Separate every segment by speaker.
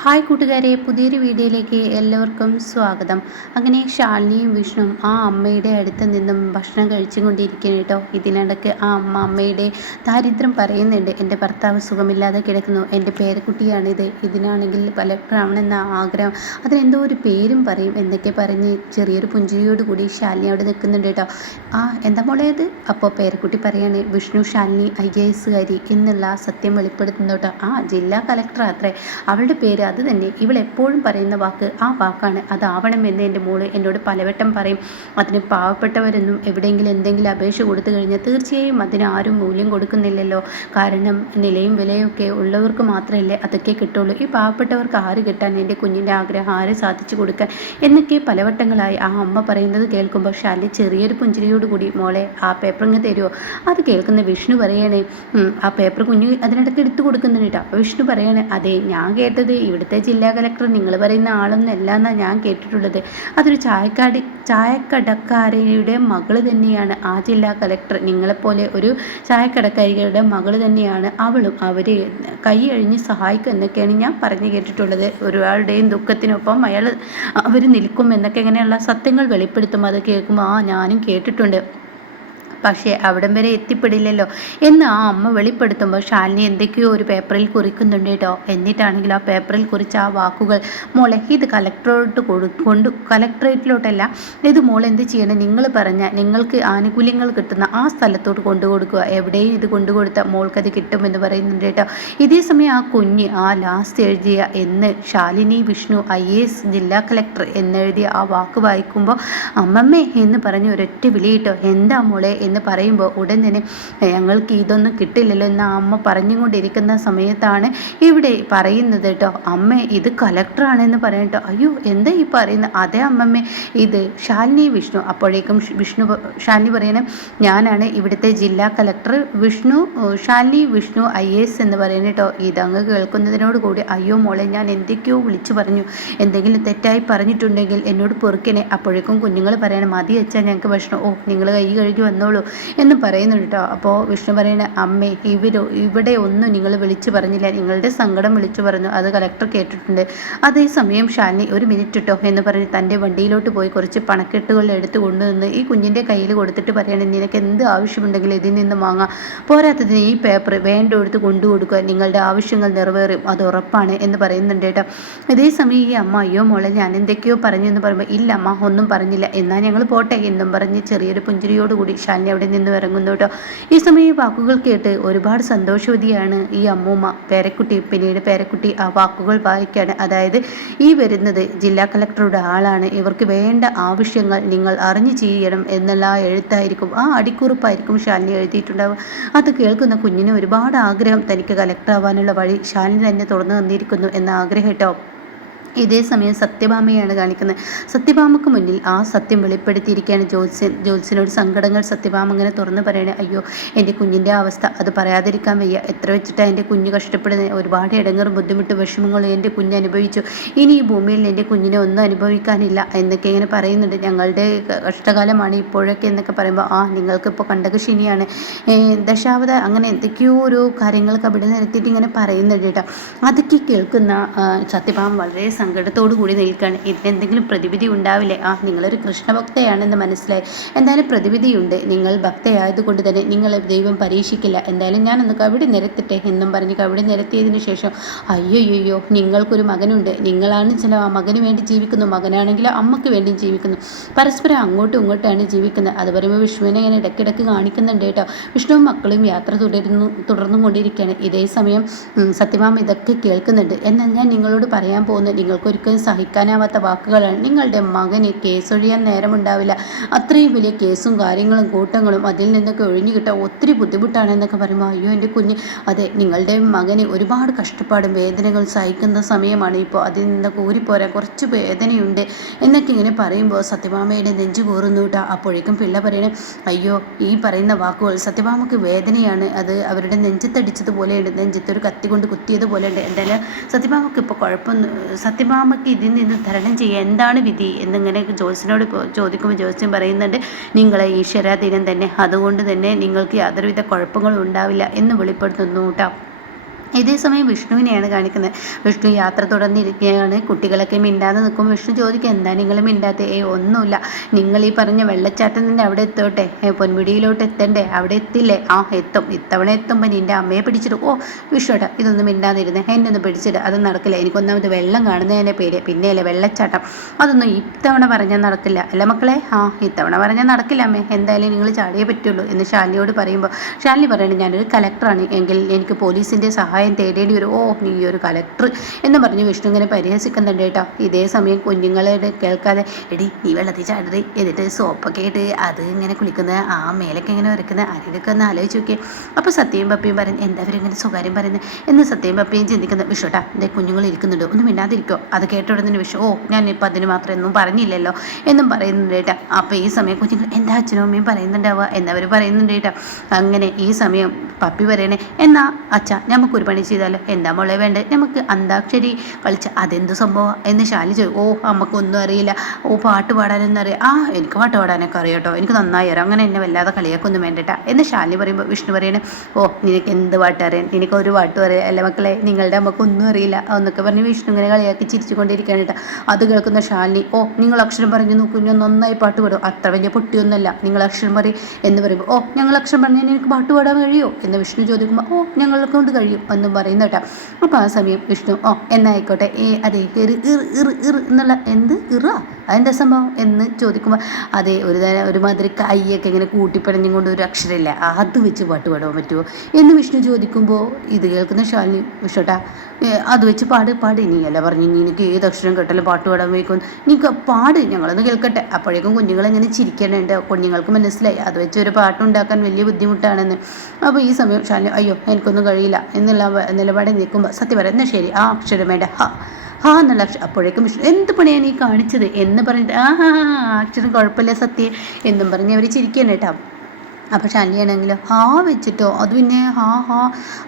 Speaker 1: Hi കൂട്ടുകാരെ പുതിയൊരു വീഡിയോയിലേക്ക് എല്ലാവർക്കും സ്വാഗതം. അങ്ങനെ ശാലിനിയും വിഷ്ണുവും ആ അമ്മയുടെ അടുത്ത് നിന്നും ഭക്ഷണം കഴിച്ചും കൊണ്ടിരിക്കുന്നു കേട്ടോ. ഇതിനിടയ്ക്ക് ആ അമ്മ അമ്മയുടെ ദാരിദ്ര്യം പറയുന്നുണ്ട്. എന്റെ ഭർത്താവ് സുഖമില്ലാതെ കിടക്കുന്നു. എന്റെ പേരക്കുട്ടിയാണിത്. ഇതിനാണെങ്കിൽ പല പലപ്പോഴാണെന്ന ആഗ്രഹം. അതിനെന്തോ ഒരു പേരും പറയും എന്നൊക്കെ പറഞ്ഞ് ചെറിയൊരു പുഞ്ചിരിയോട് കൂടി ശാലിനി അവിടെ നിൽക്കുന്നുണ്ട് കേട്ടോ. ആ എന്താ മോളെ അത് അപ്പോൾ പേരക്കുട്ടി പറയാണ് വിഷ്ണു ശാലിനി ഐ എ എസുകാരി എന്നുള്ള സത്യം വെളിപ്പെടുത്തുന്നു കേട്ടോ. ആ ജില്ലാ കലക്ടർ അത്രേ. അവളുടെ പേര് അത് തന്നെ. ഇവൾ എപ്പോഴും പറയുന്ന വാക്ക് ആ വാക്കാണ്. അതാവണമെന്ന് എന്റെ മോൾ എന്നോട് പലവട്ടം പറയും. അതിന് പാവപ്പെട്ടവരെന്നും എവിടെയെങ്കിലും എന്തെങ്കിലും അപേക്ഷ കൊടുത്തു കഴിഞ്ഞാൽ തീർച്ചയായും അതിന് ആരും മൂല്യം കൊടുക്കുന്നില്ലല്ലോ. കാരണം നിലയും വിലയൊക്കെ ഉള്ളവർക്ക് മാത്രമല്ലേ അതൊക്കെ കിട്ടുള്ളൂ. ഈ പാവപ്പെട്ടവർക്ക് ആര് കിട്ടാൻ എന്റെ കുഞ്ഞിന്റെ ആഗ്രഹം ആര് സാധിച്ചു കൊടുക്കാൻ എന്നൊക്കെ പലവട്ടങ്ങളായി ആ അമ്മ പറയുന്നത് കേൾക്കുമ്പോൾ ശാലി ചെറിയൊരു പുഞ്ചിരിയോട് കൂടി മോളെ ആ പേപ്പർ ഇങ്ങ് തരുമോ അത് കേൾക്കുന്ന വിഷ്ണു പറയണേ ആ പേപ്പർ കുഞ്ഞു അതിനിടയ്ക്ക് എടുത്തു കൊടുക്കുന്നുണ്ട് കേട്ടോ വിഷ്ണു പറയണേ അതെ ഞാൻ കേട്ടത് ഇവിടുത്തെ ജില്ലാ കലക്ടർ നിങ്ങൾ പറയുന്ന ആളൊന്നും അല്ല എന്നാണ് ഞാൻ കേട്ടിട്ടുള്ളത്. അതൊരു ചായക്കാടി ചായക്കടക്കാരിയുടെ മകൾ തന്നെയാണ് ആ ജില്ലാ കലക്ടർ. നിങ്ങളെപ്പോലെ ഒരു ചായക്കടക്കാരികളുടെ മകൾ തന്നെയാണ് അവളും. അവർ കൈ അഴിഞ്ഞ് സഹായിക്കും എന്നൊക്കെയാണ് ഞാൻ പറഞ്ഞു കേട്ടിട്ടുള്ളത്. ഒരാളുടെയും ദുഃഖത്തിനൊപ്പം അയാൾ അവർ നിൽക്കും എന്നൊക്കെ ഇങ്ങനെയുള്ള സത്യങ്ങൾ വെളിപ്പെടുത്തും. അത് കേൾക്കുമ്പോൾ ആ ഞാനും കേട്ടിട്ടുണ്ട്. പക്ഷേ അവിടം വരെ എത്തിപ്പെടില്ലല്ലോ. എന്ന് ആ അമ്മ വെളിപ്പെടുത്തുമ്പോൾ ശാലിനി എന്തൊക്കെയോ ഒരു പേപ്പറിൽ കുറിക്കുന്നുണ്ട് കേട്ടോ എന്നിട്ടാണെങ്കിൽ ആ പേപ്പറിൽ കുറിച്ച ആ വാക്കുകൾ മോളെ ഇത് കലക്ടറോട്ട് കൊടു കൊണ്ട് കലക്ടറേറ്റിലോട്ടല്ല ഇത് മോൾ എന്ത് ചെയ്യണം? നിങ്ങൾ പറഞ്ഞ നിങ്ങൾക്ക് ആനുകൂല്യങ്ങൾ കിട്ടുന്ന ആ സ്ഥലത്തോട്ട് കൊണ്ടു കൊടുക്കുക. എവിടെയും ഇത് കൊണ്ടു കൊടുത്താൽ മോൾക്കത് കിട്ടുമെന്ന് പറയുന്നുണ്ട് കേട്ടോ ഇതേ സമയം ആ കുഞ്ഞ് ആ ലാസ്റ്റ് എഴുതിയ എന്ന് ശാലിനി വിഷ്ണു ഐ എസ് ജില്ലാ കലക്ടർ എന്നെഴുതിയ ആ വാക്ക് വായിക്കുമ്പോൾ അമ്മമ്മേ എന്ന് പറഞ്ഞ് ഒരൊറ്റ വിളി കേട്ടോ എന്താ മോളെ എന്ന് പറയുമ്പോൾ ഉടൻ തന്നെ ഞങ്ങൾക്ക് ഇതൊന്നും കിട്ടില്ലല്ലോ എന്ന് അമ്മ പറഞ്ഞുകൊണ്ടിരിക്കുന്ന സമയത്താണ് ഇവിടെ പറയുന്നത് കേട്ടോ അമ്മ ഇത് കലക്ടറാണെന്ന് പറയട്ടോ. അയ്യോ എന്താ ഈ പറയുന്നത്? അതേ അമ്മമ്മേ ഇത് ശാലിനി വിഷ്ണു. അപ്പോഴേക്കും വിഷ്ണു ശാലിനി പറയണേ ഞാനാണ് ഇവിടുത്തെ ജില്ലാ collector Vishnu Shalini Vishnu I S എന്ന് പറയുന്നത് കേട്ടോ. ഇതങ്ങ് കേൾക്കുന്നതിനോട് കൂടി അയ്യോ മോളെ ഞാൻ എന്തൊക്കെയോ വിളിച്ചു പറഞ്ഞു എന്തെങ്കിലും തെറ്റായി പറഞ്ഞിട്ടുണ്ടെങ്കിൽ എന്നോട് പൊറുക്കണേ. അപ്പോഴേക്കും കുഞ്ഞുങ്ങൾ പറയണം മതി വെച്ചാൽ ഞങ്ങൾക്ക് ഭക്ഷണം ഓ നിങ്ങൾ കൈ കഴുകി വന്നോളൂ. എന്ന് പറയുന്നുണ്ട് കേട്ടോ. അപ്പോൾ വിഷ്ണു പറയുന്ന അമ്മേ ഇവരോ ഇവിടെ ഒന്നും നിങ്ങൾ വിളിച്ചു പറഞ്ഞില്ല. നിങ്ങളുടെ സങ്കടം വിളിച്ചു പറഞ്ഞു. അത് കലക്ടർ കേട്ടിട്ടുണ്ട്. അതേസമയം ഷാനി ഒരു മിനിറ്റ് കിട്ടോ എന്ന് പറഞ്ഞ് തന്റെ വണ്ടിയിലോട്ട് പോയി കുറച്ച് പണക്കെട്ടുകൾ എടുത്ത് കൊണ്ടുവന്ന് ഈ കുഞ്ഞിന്റെ കയ്യിൽ കൊടുത്തിട്ട് പറയണം നിനക്ക് എന്ത് ആവശ്യമുണ്ടെങ്കിലും ഇതിൽ നിന്ന് വാങ്ങാം. പോരാത്തതിന് ഈ പേപ്പർ വേണ്ട എടുത്ത് കൊണ്ടു കൊടുക്കുക നിങ്ങളുടെ ആവശ്യങ്ങൾ നിറവേറും. അത് ഉറപ്പാണ് എന്ന് പറയുന്നുണ്ട് കേട്ടോ. ഇതേസമയം ഈ അമ്മ അയ്യോ മോളെ ഞാൻ എന്തൊക്കെയോ പറഞ്ഞു എന്ന് പറയുമ്പോൾ ഇല്ല അമ്മ ഒന്നും പറഞ്ഞില്ല. എന്നാൽ ഞങ്ങൾ പോട്ടെ എന്നും പറഞ്ഞ് ചെറിയൊരു പുഞ്ചിരിയോടുകൂടി ഷാനി തന്നെ അവിടെ നിന്ന് ഇറങ്ങുന്നു കേട്ടോ. ഈ സമയം ഈ വാക്കുകൾ കേട്ട് ഒരുപാട് സന്തോഷവതിയാണ് ഈ അമ്മൂമ്മ. പേരക്കുട്ടി പിന്നീട് പേരക്കുട്ടി ആ വാക്കുകൾ വായിക്കാണ്. അതായത് ഈ വരുന്നത് ജില്ലാ കളക്ടറുടെ ആളാണ്. ഇവർക്ക് വേണ്ട ആവശ്യങ്ങൾ നിങ്ങൾ അറിഞ്ഞു ചെയ്യണം എന്നുള്ള ആ എഴുത്തായിരിക്കും ആ അടിക്കുറിപ്പായിരിക്കും ശാലിനി എഴുതിയിട്ടുണ്ടാവുക. അത് കേൾക്കുന്ന കുഞ്ഞിന് ഒരുപാട് ആഗ്രഹം തനിക്ക് കളക്ടർ ആവാനുള്ള വഴി ശാലിനി തന്നെ തുറന്നു തന്നിരിക്കുന്നു എന്ന ആഗ്രഹം കേട്ടോ. ഇതേ സമയം സത്യഭാമയാണ് കാണിക്കുന്നത്. സത്യഭാമക്ക് മുന്നിൽ ആ സത്യം വെളിപ്പെടുത്തിയിരിക്കുകയാണ് ജ്യോത്സ്യൻ. ജ്യോത്സ്യനോട് സങ്കടങ്ങൾ സത്യഭാമ അങ്ങനെ തുറന്നു പറയണേ. അയ്യോ എന്റെ കുഞ്ഞിന്റെ അവസ്ഥ. അത് പറയാതിരിക്കാൻ വയ്യ. എത്ര വെച്ചിട്ടാണ് എന്റെ കുഞ്ഞ് കഷ്ടപ്പെടുന്നത് ഒരുപാട് ഇടങ്ങളും ബുദ്ധിമുട്ട് വിഷമങ്ങളും എന്റെ കുഞ്ഞ് അനുഭവിച്ചു. ഇനി ഈ ഭൂമിയിൽ എന്റെ കുഞ്ഞിനെ ഒന്നും അനുഭവിക്കാനില്ല എന്നൊക്കെ ഇങ്ങനെ പറയുന്നുണ്ട്. ഞങ്ങളുടെ കഷ്ടകാലമാണ് ഇപ്പോഴൊക്കെ എന്നൊക്കെ പറയുമ്പോൾ ആ നിങ്ങൾക്കിപ്പോൾ കണ്ടകശിനിയാണ് ദശാവത അങ്ങനെ എന്തൊക്കെയോ ഒരു കാര്യങ്ങൾക്ക് അവിടെ നിരത്തിയിട്ട് ഇങ്ങനെ പറയുന്നുണ്ട് കേട്ടോ. അതൊക്കെ കേൾക്കുന്ന സത്യഭാമ വളരെ സങ്കടത്തോടു കൂടി നിൽക്കുകയാണ് ഇതിനെന്തെങ്കിലും പ്രതിവിധി ഉണ്ടാവില്ലേ? ആ നിങ്ങളൊരു കൃഷ്ണഭക്തയാണെന്ന് മനസ്സിലായി. എന്തായാലും പ്രതിവിധിയുണ്ട്. നിങ്ങൾ ഭക്തയായതുകൊണ്ട് തന്നെ നിങ്ങൾ ദൈവം പരീക്ഷിക്കില്ല. എന്തായാലും ഞാനൊന്ന് കവിടി നിരത്തിട്ടെ എന്നും പറഞ്ഞ് കവിടി നിരത്തിയതിനു ശേഷം അയ്യോയ്യോ നിങ്ങൾക്കൊരു മകനുണ്ട്. നിങ്ങളാണ് ചില ആ മകന് വേണ്ടി ജീവിക്കുന്നു. മകനാണെങ്കിൽ അമ്മയ്ക്ക് വേണ്ടി ജീവിക്കുന്നു. പരസ്പരം അങ്ങോട്ടും ഇങ്ങോട്ടാണ് ജീവിക്കുന്നത്. അത് പറയുമ്പോൾ വിഷ്ണുവിനെ ഇങ്ങനെ ഇടയ്ക്കിടയ്ക്ക് കാണിക്കുന്നുണ്ട് കേട്ടോ. വിഷ്ണുവും മക്കളും യാത്ര തുടരുന്നു തുടർന്നു കൊണ്ടിരിക്കുകയാണ് ഇതേ സമയം സത്യമാമ ഇതൊക്കെ കേൾക്കുന്നുണ്ട്. എന്നാൽ ഞാൻ നിങ്ങളോട് പറയാൻ പോകുന്നത് നിങ്ങൾക്കൊരിക്കലും സഹിക്കാനാവാത്ത വാക്കുകളാണ്. നിങ്ങളുടെ മകന് കേസൊഴിയാൻ നേരമുണ്ടാവില്ല. അത്രയും വലിയ കേസും കാര്യങ്ങളും കൂട്ടങ്ങളും അതിൽ നിന്നൊക്കെ ഒഴിഞ്ഞു കിട്ടാൻ ഒത്തിരി ബുദ്ധിമുട്ടാണ് എന്നൊക്കെ പറയുമ്പോൾ അയ്യോ എന്റെ കുഞ്ഞ്. അതെ നിങ്ങളുടെ മകന് ഒരുപാട് കഷ്ടപ്പാടും വേദനകൾ സഹിക്കുന്ന സമയമാണ് ഇപ്പോൾ അതിൽ നിന്നൊക്കെ ഊരിപ്പോരാൻ കുറച്ച് വേദനയുണ്ട് എന്നൊക്കെ ഇങ്ങനെ പറയുമ്പോൾ സത്യഭാമയുടെ നെഞ്ചു കൂറുന്നു കേട്ടോ. അപ്പോഴേക്കും പിള്ള പറയണേ അയ്യോ ഈ പറയുന്ന വാക്കുകൾ സത്യഭാമയ്ക്ക് വേദനയാണ്. അത് അവരുടെ നെഞ്ചത്തടിച്ചതുപോലെയുണ്ട്. നെഞ്ചത്തൊരു കത്തി കൊണ്ട് കുത്തിയതുപോലെയുണ്ട്. എന്തായാലും സത്യഭാമക്ക് ഇപ്പോൾ കുഴപ്പമൊന്നും സത്യഭാമയ്ക്ക് ഇതിൽ നിന്ന് തരണം ചെയ്യുക. എന്താണ് വിധി? എന്നിങ്ങനെ ജോത്സ്യനോട് ചോദിക്കുമ്പോൾ ജോത്സ്യൻ പറയുന്നുണ്ട് നിങ്ങളെ ഈശ്വരാധീനം തന്നെ. അതുകൊണ്ട് തന്നെ നിങ്ങൾക്ക് യാതൊരുവിധ കുഴപ്പങ്ങളും ഉണ്ടാവില്ല എന്ന് വെളിപ്പെടുത്തുന്നു കേട്ടോ ഇതേ സമയം വിഷ്ണുവിനെയാണ് കാണിക്കുന്നത്. വിഷ്ണു യാത്ര തുടർന്നിരിക്കുകയാണ്. കുട്ടികളൊക്കെ മിണ്ടാതെ നിൽക്കും. വിഷ്ണു ചോദിക്കും എന്താ നിങ്ങൾ മിണ്ടാത്ത? ഏ ഒന്നുമില്ല. നിങ്ങൾ ഈ പറഞ്ഞ വെള്ളച്ചാട്ടത്തിന്റെ അവിടെ എത്തോട്ടെ? പൊൻമുടിയിലോട്ട് എത്തണ്ടേ? അവിടെ എത്തില്ലേ? ആ എത്തും. ഇത്തവണ എത്തുമ്പോൾ നിന്റെ അമ്മയെ പിടിച്ചിട്ട് ഓ വിഷ്ണുട്ടാ ഇതൊന്നും മിണ്ടാതിരുന്നേ. എന്നെ ഒന്ന് പിടിച്ചിട്ട് അത് നടക്കില്ല. എനിക്കൊന്നാമത് വെള്ളം കാണുന്നതിന്റെ പേര് പിന്നെയല്ലേ വെള്ളച്ചാട്ടം. അതൊന്നും ഇത്തവണ പറഞ്ഞാൽ നടക്കില്ല. അല്ല മക്കളെ ആ ഇത്തവണ പറഞ്ഞാൽ നടക്കില്ല അമ്മേ. എന്തായാലും നിങ്ങൾ ചാടിയേ പറ്റുള്ളൂ. എന്ന് ഷാലിയോട് പറയുമ്പോൾ ഷാലി പറയുന്നത് ഞാനൊരു കലക്ടറാണ്. എങ്കിൽ എനിക്ക് പോലീസിന്റെ സഹായം സഹായം തേടേണ്ടി വരും. ഓ നീ ഒരു കലക്ടർ എന്ന് പറഞ്ഞ് വിഷ്ണു ഇങ്ങനെ പരിഹസിക്കുന്നുണ്ട് കേട്ടോ. ഇതേ സമയം കുഞ്ഞുങ്ങളെ കേൾക്കാതെ എടി നീ വെള്ളത്തിൽ ചാടറി എന്നിട്ട് സോപ്പൊക്കെ ഇട്ട് അത് ഇങ്ങനെ കുളിക്കുന്ന ആ മേലൊക്കെ ഇങ്ങനെ വരയ്ക്കുന്നത് അതിലൊക്കെ ഒന്ന് ആലോചിച്ച് നോക്കിയേ. അപ്പോൾ സത്യയും പപ്പിയും പറയുന്നത് എന്താ ഇങ്ങനെ സ്വകാര്യം പറയുന്നത് എന്ന് സത്യയും പപ്പിയും ചിന്തിക്കുന്നത് വിഷുട്ടാ എന്റെ കുഞ്ഞുങ്ങൾ ഇരിക്കുന്നുണ്ട്. ഒന്നും മിണ്ടാതിരിക്കോ? അത് കേട്ട ഉടനെ വിഷു ഓ ഇപ്പം അതിന് മാത്രം ഒന്നും പറഞ്ഞില്ലല്ലോ. എന്നും പറയുന്നുണ്ട് കേട്ടോ. അപ്പോൾ ഈ സമയം കുഞ്ഞുങ്ങൾ എന്താ അച്ഛനും അമ്മയും പറയുന്നുണ്ടാവുക? എന്നവർ പറയുന്നുണ്ട് കേട്ടോ. അങ്ങനെ ഈ സമയം പപ്പി പറയണേ എന്നാ അച്ഛ നമുക്കൊരു പണി ചെയ്താലോ എന്താ മോളെ വേണ്ടത് നമുക്ക് അന്താക്ഷരി കളിച്ച അതെന്ത് സംഭവം? എന്ന് ശാലി ചോദിക്കും ഓ അമ്മക്കൊന്നും അറിയില്ല. ഓ പാട്ട് പാടാനൊന്നും അറിയാം. ആ എനിക്ക് പാട്ട് പാടാനൊക്കെ അറിയാം കേട്ടോ. എനിക്ക് നന്നായി അറിയാം. അങ്ങനെ എന്നെ വല്ലാതെ കളിയാക്കൊന്നും വേണ്ടട്ടാ. എന്ന് ശാലി പറയുമ്പോൾ വിഷ്ണു പറയണേ ഓ നിനക്ക് എന്ത് പാട്ട് അറിയാം? നിനക്ക് ഒരു പാട്ട് പറയാം. അല്ല മക്കളെ നിങ്ങളുടെ അമ്മക്കൊന്നും അറിയില്ല. എന്നൊക്കെ പറഞ്ഞ് വിഷ്ണു ഇങ്ങനെ കളിയാക്കി ചിരിച്ചുകൊണ്ടിരിക്കുകയാണ് കേട്ടോ. അത് കേൾക്കുന്ന ശാലിനി ഓ നിങ്ങൾ അക്ഷരം പറഞ്ഞു നോക്കൂ. ഞാൻ നന്നായി പാട്ട് പാടും. അത്ര വലിയ പൊട്ടിയൊന്നുമല്ല. നിങ്ങൾ അക്ഷരം പറയും എന്ന് പറയുമ്പോൾ ഓ ഞങ്ങൾ അക്ഷരം പറഞ്ഞാൽ നിനക്ക് പാട്ട് പാടാൻ കഴിയുമോ എന്ന് വിഷ്ണു ചോദിക്കുമ്പോൾ ഓ ഞങ്ങളെ കൊണ്ട് കഴിയും. എന്നും പറയുന്നു കേട്ടോ. അപ്പോൾ ആ സമയം വിഷ്ണു ഓ എന്നായിക്കോട്ടെ. ഏ അതെ ഇറ് ഇറ് ഇറ് എന്നുള്ള എന്ത്? ഇറ അതെന്താ സംഭവം എന്ന് ചോദിക്കുമ്പോൾ അതെ ഒരു തരം ഒരുമാതിരി കൈയൊക്കെ ഇങ്ങനെ കൂട്ടിപ്പടഞ്ഞും കൊണ്ട് ഒരു അക്ഷരമില്ല. അത് വെച്ച് പാട്ട് പാടാൻ പറ്റുമോ എന്ന് വിഷ്ണു ചോദിക്കുമ്പോൾ ഇത് കേൾക്കുന്ന ശാലിനി വിഷ്ണുട്ടാ അത് വെച്ച് പാട് പാട്. അല്ല പറഞ്ഞു ഇനി എനിക്ക് ഏത് അക്ഷരം കേട്ടാലും പാട്ട് പാടാൻ വയ്ക്കും. നീക്ക് പാട് ഞങ്ങളൊന്ന് കേൾക്കട്ടെ. അപ്പോഴേക്കും കുഞ്ഞുങ്ങളെങ്ങനെ ചിരിക്കണുണ്ട്. കുഞ്ഞുങ്ങൾക്ക് മനസ്സിലായി. അത് വെച്ച് ഒരു പാട്ടുണ്ടാക്കാൻ വലിയ ബുദ്ധിമുട്ടാണെന്ന്. അപ്പോൾ ഈ സമയം ശാലിനി അയ്യോ എനിക്കൊന്നും കഴിയില്ല. എന്നുള്ള നിലപാടിൽ നിൽക്കുമ്പോൾ സത്യം പറയാം എന്നാൽ ശരി. ആ അക്ഷരം വേണ്ട. ഹാ. ഹാ എന്നുള്ള അക്ഷരം അപ്പോഴേക്കും വിഷ്ണു എന്ത് പണിയാണ് ഈ കാണിച്ചത്? എന്ന് പറഞ്ഞിട്ട് ആ ഹാ അക്ഷരം കുഴപ്പമില്ല സത്യം എന്നും പറഞ്ഞ് അവർ ചിരിക്കുകയാണ് കേട്ടോ. അപ്പോൾ അല്ലിയാണെങ്കിലും ഹാ വെച്ചിട്ടോ അത് പിന്നെ ഹാ ഹാ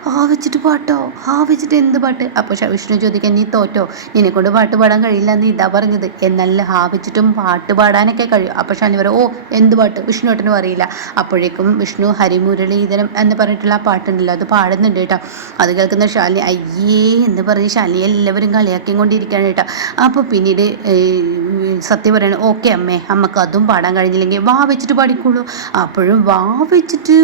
Speaker 1: ഹാ വെച്ചിട്ട് പാട്ടോ ഹാ വെച്ചിട്ട് എന്ത് പാട്ട്? അപ്പോൾ വിഷ്ണു ചോദിക്കാൻ നീ തോറ്റോ? നിന്നെ കൊണ്ട് പാട്ട് പാടാൻ കഴിയില്ല എന്ന് ഇതാ പറഞ്ഞത്. എന്നല്ല ഹാ വെച്ചിട്ടും പാട്ട് പാടാനൊക്കെ കഴിയും. അപ്പോൾ പക്ഷെ പറയും ഓ എന്ത് പാട്ട്? വിഷ്ണു ഏട്ടനും അറിയില്ല അപ്പോഴേക്കും വിഷ്ണു ഹരിമുരളീധരം എന്ന് പറഞ്ഞിട്ടുള്ള ആ പാട്ടുണ്ടല്ലോ അത് പാടുന്നുണ്ട് കേട്ടോ. അത് കേൾക്കുന്ന ശാലി അയ്യേ എന്ന് പറഞ്ഞ് ശാലി എല്ലാവരും കളിയാക്കിയും കൊണ്ടിരിക്കുകയാണ് കേട്ടോ. അപ്പോൾ പിന്നീട് സത്യം പറയണം ഓക്കെ അമ്മേ അമ്മയ്ക്ക് അതും പാടാൻ കഴിഞ്ഞില്ലെങ്കിൽ വാ വെച്ചിട്ട് പാടിക്കോളൂ. അപ്പോഴും വാ വെച്ചിട്ട്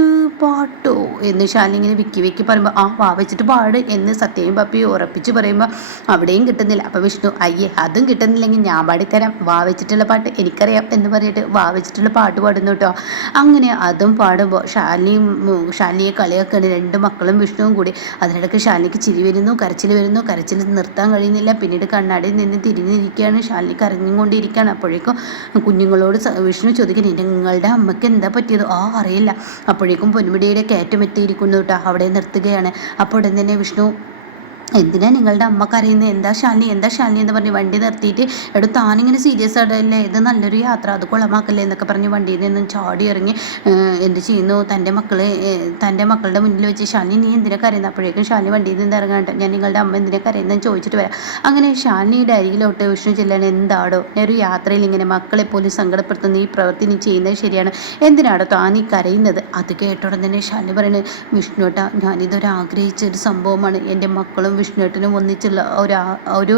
Speaker 1: പാട്ടോ എന്ന് ശാലിനി ഇങ്ങനെ വിക്കി വിക്കി പറയുമ്പോൾ ആ വാ വെച്ചിട്ട് പാട് എന്ന് സത്യയും പപ്പിയും ഉറപ്പിച്ച് പറയുമ്പോൾ അവിടെയും കിട്ടുന്നില്ല. അപ്പോൾ വിഷ്ണു അയ്യേ അതും കിട്ടുന്നില്ലെങ്കിൽ ഞാൻ പാടിത്തരാം. വാ വെച്ചിട്ടുള്ള പാട്ട് എനിക്കറിയാം എന്ന് പറഞ്ഞിട്ട് വാ വെച്ചിട്ടുള്ള പാട്ട് പാടുന്നു കേട്ടോ. അങ്ങനെ അതും പാടുമ്പോൾ ശാലിനിയും ശാലിനിയെ കളിയാക്കാണ് രണ്ട് മക്കളും വിഷ്ണുവും കൂടി അതിനിടയ്ക്ക് ശാലിനിക്ക് ചിരി വരുന്നു കരച്ചിൽ വരുന്നു. കരച്ചിൽ നിർത്താൻ കഴിയുന്നില്ല. പിന്നീട് കണ്ണാടിയിൽ നിന്ന് തിരിഞ്ഞിരിക്കുകയാണ്. ശാലിനി കരഞ്ഞുകൊണ്ടിരിക്കുകയാണ് അപ്പോഴേക്കും കുഞ്ഞുങ്ങളോട് വിഷ്ണു ചോദിക്കുന്നു നിങ്ങളുടെ അമ്മയ്ക്ക് എന്താ പറ്റിയത്? ആ അറിയില്ല. അപ്പോഴേക്കും പൊന്മുടിയുടെ കയറ്റമെത്തിയിരിക്കുന്നു കേട്ടോ. അവിടെ നിർത്തുകയാണ്. അപ്പോൾ ഉടൻ തന്നെ വിഷ്ണു എന്തിനാ നിങ്ങളുടെ അമ്മ കരയുന്നത് എന്താ ശാലിനി? എന്താ ശാലിനി എന്ന് പറഞ്ഞ് വണ്ടി നിർത്തിയിട്ട് എടുത്ത് താനിങ്ങനെ സീരിയസ് ആയിട്ടല്ലേ? ഇത് നല്ലൊരു യാത്ര അത് കുളമാക്കല്ലേ എന്നൊക്കെ പറഞ്ഞ് വണ്ടിയിൽ നിന്നും ചാടി ഇറങ്ങി എന്ത് ചെയ്യുന്നു? തന്റെ മക്കളെ തന്റെ മക്കളുടെ മുന്നിൽ വെച്ച് ശാലിനി നീ എന്തിനാ കരയുന്നത് അപ്പോഴേക്കും ശാലിനി വണ്ടിയിൽ നിന്ന് ഇറങ്ങാണ്ട് ഞാൻ നിങ്ങളുടെ അമ്മ എന്തിനാ കരയുന്നതെന്ന് ചോദിച്ചിട്ട് വരാം. അങ്ങനെ ശാലിനിയുടെ അരികിലോട്ട് വിഷ്ണു ചെല്ലാൻ എന്താടോ? ഞാൻ ഒരു യാത്രയിൽ ഇങ്ങനെ മക്കളെ പോലും സങ്കടപ്പെടുത്തുന്ന ഈ പ്രവൃത്തി നീ ചെയ്യുന്നത് ശരിയാണ്. എന്തിനാടോ താൻ ഈ കരയുന്നത്? അത് കേട്ടോടെ തന്നെ ശാലിനി പറയുന്നത് വിഷ്ണുട്ടാ ഞാനിതൊരു ആഗ്രഹിച്ച ഒരു സംഭവമാണ്. എന്റെ മക്കളും വിഷ്ണുവേട്ടനും ഒന്നിച്ചുള്ള ഒരു ഒരു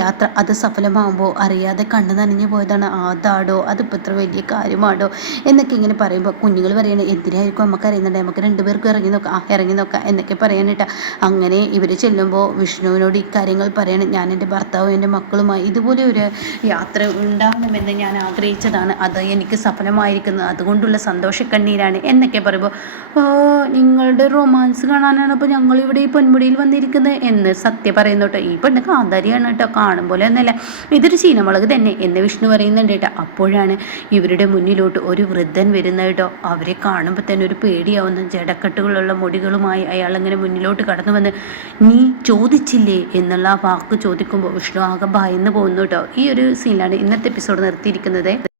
Speaker 1: യാത്ര അത് സഫലമാകുമ്പോൾ അറിയാതെ കണ്ണു നനഞ്ഞു പോയതാണ്. അതാടോ അതിപ്പോൾ ഇത്ര വലിയ കാര്യമാടോ? എന്നൊക്കെ ഇങ്ങനെ പറയുമ്പോൾ കുഞ്ഞുങ്ങൾ പറയണേ എന്തിനായിരിക്കും നമുക്ക് അറിയുന്നുണ്ട് നമുക്ക് രണ്ടുപേർക്കും ഇറങ്ങി നോക്കാം ആ ഇറങ്ങി നോക്കാം എന്നൊക്കെ പറയാനിട്ട അങ്ങനെ ഇവർ ചെല്ലുമ്പോൾ വിഷ്ണുവിനോട് ഇക്കാര്യങ്ങൾ കാര്യങ്ങൾ പറയണം. ഞാൻ എന്റെ ഭർത്താവും എന്റെ മക്കളുമായി ഇതുപോലെ ഒരു യാത്ര ഉണ്ടാകണമെന്ന് ഞാൻ ആഗ്രഹിച്ചതാണ്. അത് എനിക്ക് സഫലമായിരിക്കുന്നത് അതുകൊണ്ടുള്ള സന്തോഷക്കണ്ണീരാണ് എന്നൊക്കെ പറയുമ്പോൾ നിങ്ങളുടെ റൊമാൻസ് കാണാനാണ് അപ്പോൾ ഞങ്ങളിവിടെ ഈ പൊന്മുടിയിൽ വന്നിരിക്കുന്നത് എന്ന് സത്യം പറയുന്നു കേട്ടോ. ഈ പെണ്ണ് കാന്താരിയാണ് കേട്ടോ. കാണും പോലെ ഒന്നല്ല ഇതൊരു ചീനമുളക് തന്നെ എന്ന് വിഷ്ണു പറയുന്നുണ്ട് കേട്ടോ. അപ്പോഴാണ് ഇവരുടെ മുന്നിലോട്ട് ഒരു വൃദ്ധൻ വരുന്നത് കേട്ടോ. അവരെ കാണുമ്പോൾ തന്നെ ഒരു പേടിയാവുന്ന. ജടക്കെട്ടുകളുള്ള മുടികളുമായി അയാൾ അങ്ങനെ മുന്നിലോട്ട് കടന്നു വന്ന് നീ ചോദിച്ചില്ലേ? എന്നുള്ള വാക്ക് ചോദിക്കുമ്പോൾ വിഷ്ണു ആകെ ഭയന്ന് പോകുന്നു കേട്ടോ. ഈ ഒരു സീനിലാണ് ഇന്നത്തെ എപ്പിസോഡ് നിർത്തിയിരിക്കുന്നത്.